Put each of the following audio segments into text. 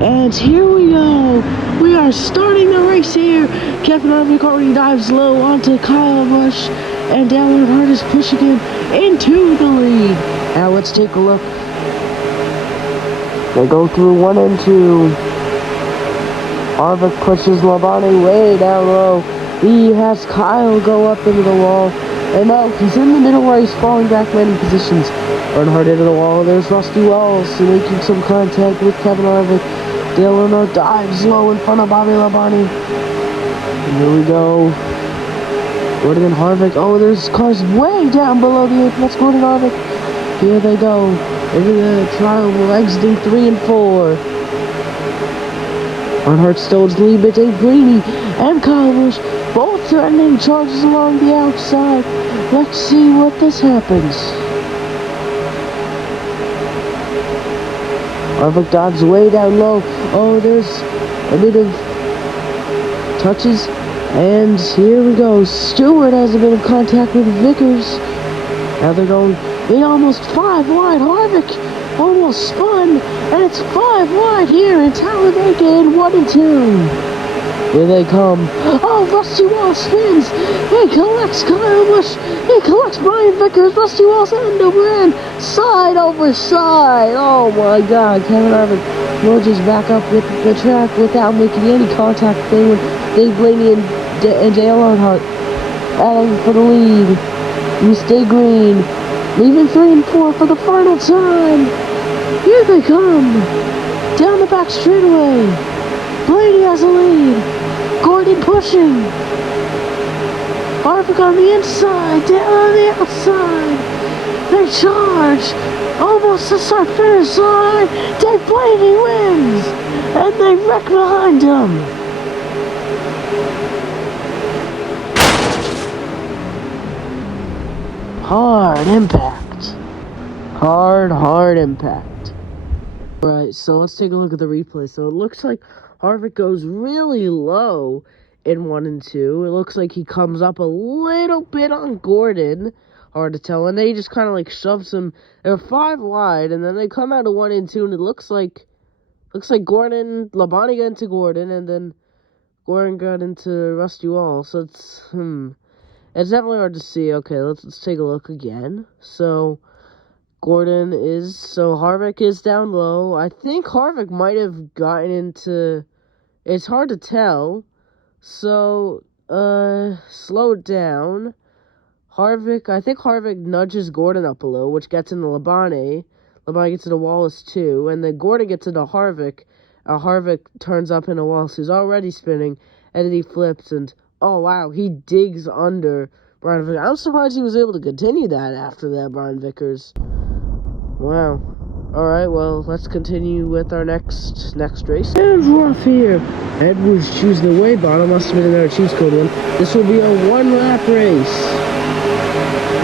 And here we go. We are starting the race here. Kevin Harvick already dives low onto Kyle Busch, and Dale Earnhardt is pushing him into the lead. Now let's take a look. They go through 1 and 2. Harvick pushes Labonte way down low. He has Kyle go up into the wall. And now he's in the middle where he's falling back many positions. Earnhardt into the wall. There's Rusty Wallace making some contact with Kevin Harvick. Dale Earnhardt dives low in front of Bobby Labonte. And here we go. Gordon and Harvick. Oh, there's cars way down below the apex. Gordon Harvick. Here they go. Into the trial, exiting 3 and 4. Earnhardt still is lead, but Dave Blaney and Kyle Busch both threatening charges along the outside. Let's see what this happens. Harvick dives way down low. Oh, there's a bit of touches. And here we go. Stewart has a bit of contact with Vickers. Now they're going in almost 5 wide. Harvick almost spun. And it's 5 wide here in Talladega in 1 and 2. Here they come. Oh, Rusty Wallace spins. He collects Kyle Busch. He collects Brian Vickers. Rusty Wallace end over end. Side over side. Oh my God. Kevin Harvick merges back up with the track without making any contact with anyone. Dave Blaney and Dale Earnhardt battling for the lead. We stay green. Leaving 3 and 4 for the final time. Here they come. Down the back straightaway. Blaney has a lead. Gordon pushing. Harvick on the inside. Down on the outside. They charge. Almost to start finish line. Dave Blaney wins. And they wreck behind him. Hard impact. Hard impact. Right, so let's take a look at the replay. So it looks like Harvick goes really low in 1 and 2. It looks like he comes up a little bit on Gordon. Hard to tell. And then he just kind of like shoves him. They're 5 wide, and then they come out of 1 and 2, and it looks like Labonte got into Gordon, and then Gordon got into Rusty Wall. So it's definitely hard to see. Okay, let's take a look again. So Harvick is down low. I think Harvick might have gotten into, it's hard to tell. So, slow it down. I think Harvick nudges Gordon up a little, which gets into Labonte. Labonte gets into Wallace too, and then Gordon gets into Harvick. Harvick turns up into Wallace, who's already spinning, and then he flips, and oh wow, he digs under Brian Vickers. I'm surprised he was able to continue that after that, Brian Vickers. Wow. Alright, well, let's continue with our next race. And rough here. Edwards choose the way bottom. Must have been another cheese code one. This will be a 1-lap race.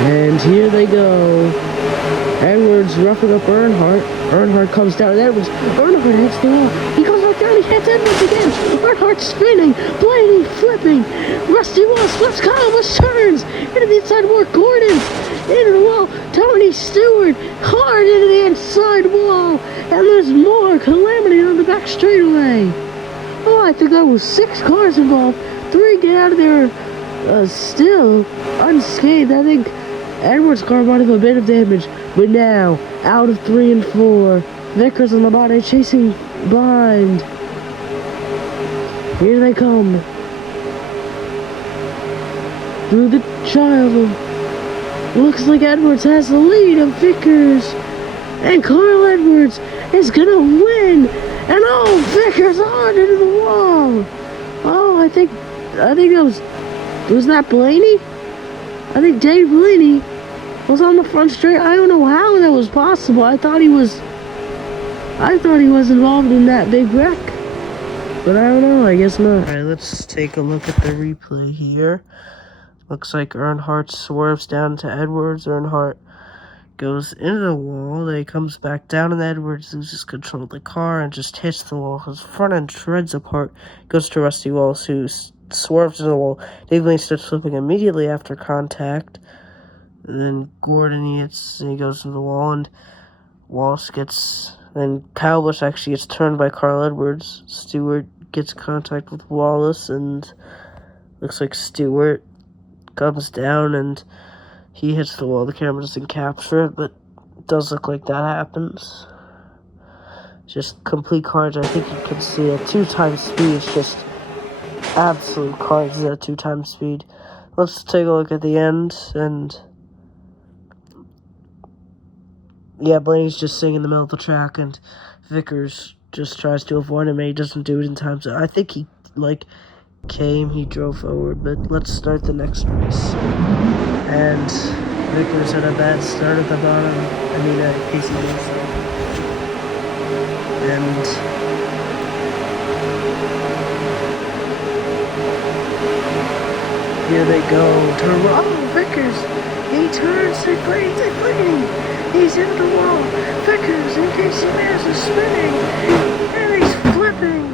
And here they go. Edwards roughing up Earnhardt. Earnhardt comes down, and Edwards. Earnhardt hits the wall. He goes right down, he hits Edwards again. Earnhardt spinning. Blaney flipping. Rusty Wallace flips. Kyle Busch turns. Into the inside wall. Gordon. Into the wall. Tony Stewart. Hard into the inside wall. And there's more calamity on the back straightaway. Oh, I think that was 6 cars involved. 3 get out of there still unscathed. I think Edwards' car might have a bit of damage. But now, out of 3 and 4, Vickers and Labonte chasing behind. Here they come. Through the child. Looks like Edwards has the lead of Vickers. And Carl Edwards is gonna win. And oh, Vickers hard into the wall. Oh, I think that was that Blaney? I think Dave Blaney was on the front straight. I don't know how that was possible. I thought he was involved in that big wreck. But I don't know, I guess not. Alright, let's take a look at the replay here. Looks like Earnhardt swerves down to Edwards. Earnhardt goes into the wall. Then he comes back down, and Edwards loses control of the car and just hits the wall. His front end shreds apart. Goes to Rusty Wallace, who swerves into the wall. Dave Blaney starts flipping immediately after contact. And then Gordon he goes to the wall, and Wallace gets Then Kyle Busch actually gets turned by Carl Edwards. Stewart gets contact with Wallace, and looks like Stewart comes down and he hits the wall. The camera doesn't capture it, but it does look like that happens. Just complete carnage. I think you can see at 2x speed. It's just absolute carnage at 2x speed. Let's take a look at the end, and yeah, Blaney's just sitting in the middle of the track, and Vickers just tries to avoid him, and he doesn't do it in time. So I think he he drove forward. But let's start the next race. And Vickers had a bad start at the bottom. Casey Mears. And here they go. Vickers! He turns to Blaney! He's into the wall. Vickers and Casey Mears is spinning. And he's flipping.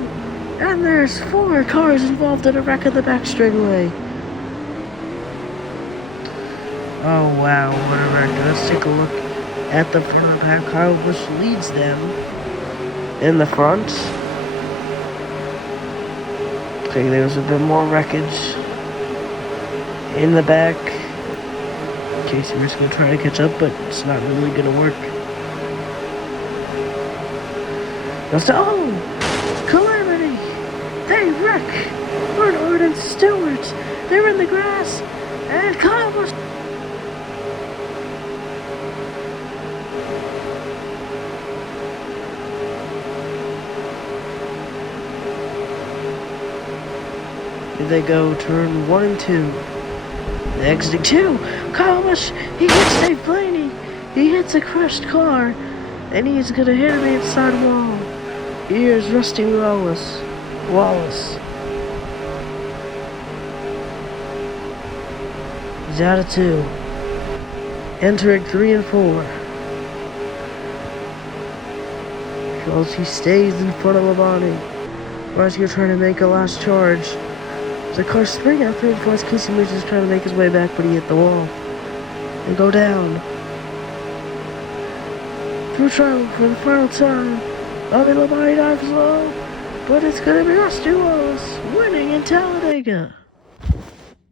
And there's 4 cars involved in a wreck of the back straightaway. Oh wow, what a wreck. Let's take a look at the front of the pack. Kyle Busch leads them in the front. Okay, there's a bit more wreckage in the back. Casey Mears gonna try to catch up, but it's not really gonna work. Calamity! They wreck! Earnhardt and Stewart! They're in the grass! And Kyle Busch. Here they go, turn 1 and 2. Exiting 2, Kyle Busch, he hits Dave Blaney. He hits a crushed car, and he's gonna hit him inside wall. Here's Rusty Wallace. He's out of 2. Entering 3 and 4. He stays in front of Labonte. Rusty trying to make a last charge. The car spring out 3 and 4 as Casey Mears is trying to make his way back, but he hit the wall. And go down. Through trouble for the final time. Labonte dives low, but it's gonna be Rusty Wallace winning in Talladega.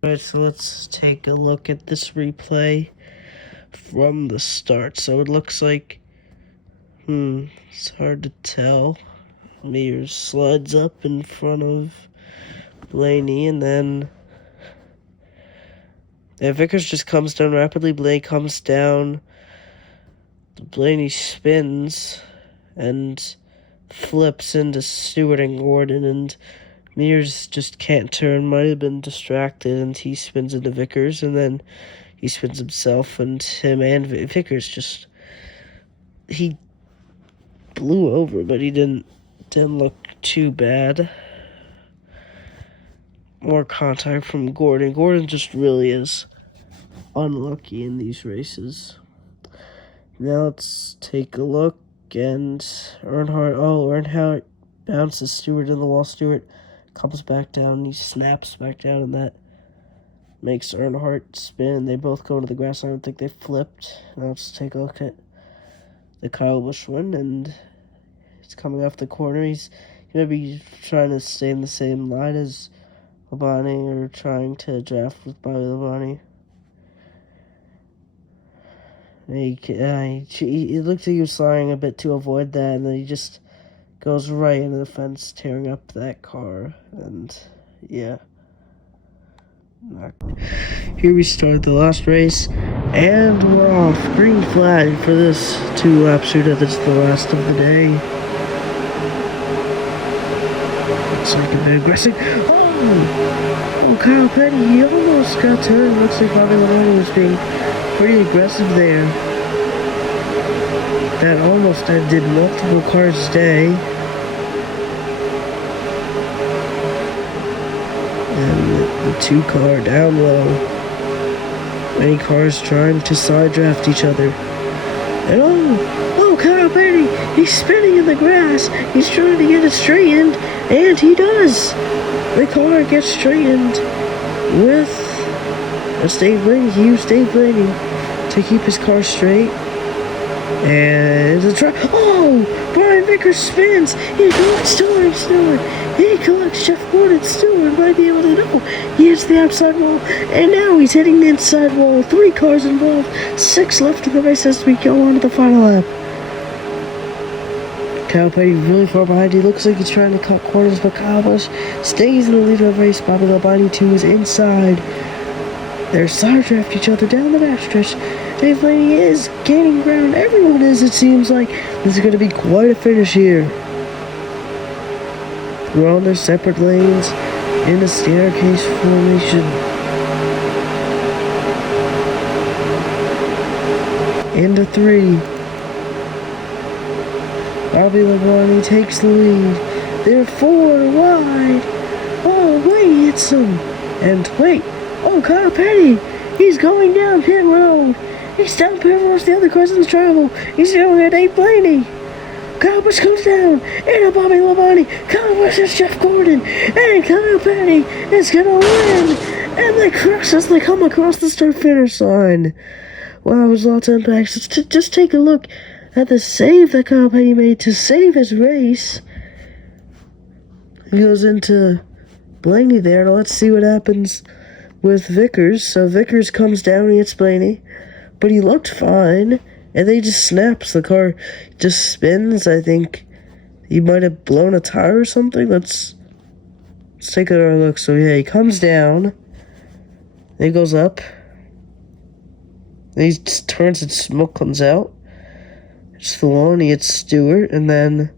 Alright, so let's take a look at this replay from the start. So it looks like, it's hard to tell. Mears slides up in front of Blaney, and then Vickers just comes down rapidly. Blaney comes down. Blaney spins and flips into Stewart and Gordon, and Mears just can't turn. Might have been distracted, and he spins into Vickers, and then he spins himself, and him and Vickers he blew over, but he didn't look too bad. More contact from Gordon. Gordon just really is unlucky in these races. Now let's take a look, and Earnhardt bounces Stewart in the wall. Stewart comes back down, he snaps back down, and that makes Earnhardt spin. They both go to the grass. I don't think they flipped. Now let's take a look at the Kyle Busch one, and he's coming off the corner. He's going to be trying to stay in the same line as Labonte, or trying to draft with Labonte. It looked like he was sliding a bit to avoid that, and then he just goes right into the fence, tearing up that car. And yeah, here we start the last race, and we're off. Green flag for this 2-lap shootout. That's the last of the day. Looks like a bit aggressive. Oh, Kyle Petty, he almost got turned. Looks like Labonte was being pretty aggressive there. That almost ended multiple cars' day. And the 2 car down low. Many cars trying to side draft each other. And Kyle Petty, he's spinning in the grass. He's trying to get it straightened, and he does. The car gets straightened with Dave Blaney. He used Dave Blaney to keep his car straight. And the truck. Oh! Brian Vickers spins. He collects Stewart. He collects Jeff Gordon. Stewart might be able to know. He hits the outside wall. And now he's hitting the inside wall. 3 cars involved. 6 left in the race as we go on to the final lap. Kyle Petty really far behind. He looks like he's trying to cut corners, but Kyle Busch stays in the lead of the race. Bobby Labonte, too, is inside. They're side draft each other down the backstretch. Dave Blaney is gaining ground. Everyone is, it seems like. This is going to be quite a finish here. We're on their separate lanes in a staircase formation. Into 3. Bobby Labonte takes the lead. They're 4 wide. Oh, wait, he hits him. And wait. Oh, Kyle Petty. He's going down pit road. He's down pit road. The other cars in the travel. He's going at Dave Blaney. Kyle Busch goes down. And Bobby Labonte. Kyle Busch is Jeff Gordon. And Kyle Petty is going to win. And they crash as they come across the start-finish line. Wow, it was lots of impacts. Just take a look at the save that Kyle Petty made to save his race. He goes into Blaney there. Now let's see what happens with Vickers. So Vickers comes down, he hits Blaney, but he looked fine, and then he just snaps. The car just spins. I think he might have blown a tire or something. Let's take another look. So yeah, he comes down, then he goes up, then he just turns and smoke comes out. It's Maloney, it's Stewart, and then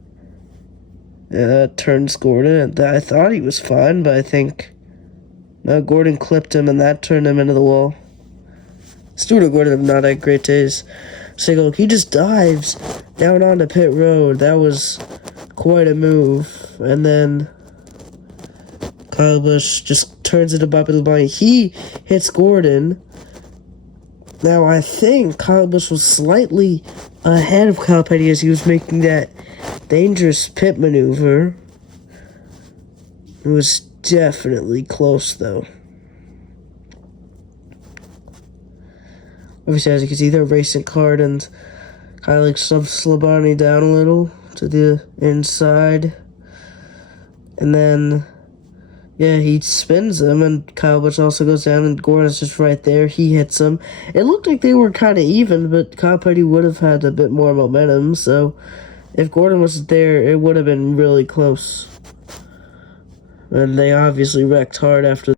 turns Gordon. And I thought he was fine, but I think Gordon clipped him, and that turned him into the wall. Stewart and Gordon have not had great days. So look, he just dives down onto pit road. That was quite a move. And then Kyle Busch just turns into Bobby Labonte. He hits Gordon. Now, I think Kyle Busch was slightly ahead of Kyle Petty as he was making that dangerous pit maneuver. It was definitely close, though. Obviously, as you can see, they're racing hard, and Kyle shoves Labonte down a little to the inside. And then, yeah, he spins him, and Kyle Busch also goes down, and Gordon's just right there. He hits him. It looked like they were kind of even, but Kyle Petty would have had a bit more momentum, so if Gordon wasn't there, it would have been really close. And they obviously wrecked hard after